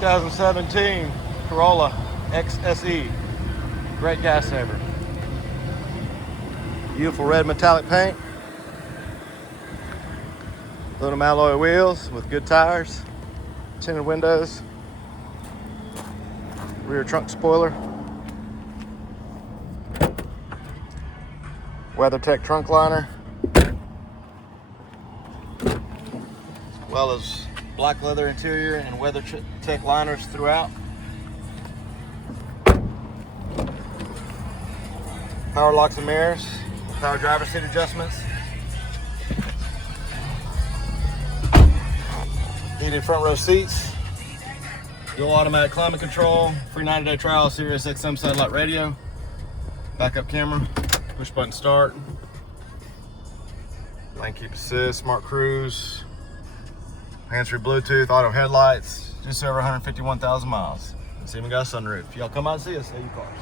2017 Corolla XSE. Great gas saver. Beautiful red metallic paint. Aluminum alloy wheels with good tires. Tinted windows. Rear trunk spoiler. WeatherTech trunk liner. As well as black leather interior and WeatherTech liners throughout. Power locks and mirrors. Power driver seat adjustments. Heated front row seats. Dual automatic climate control. Free 90-day trial, Sirius XM satellite radio. Backup camera. Push button start. Lane keep assist. Smart cruise. Hands-free Bluetooth. Auto headlights. Just over 151,000 miles. It's even got a sunroof. Y'all come out and see us. Save your cars.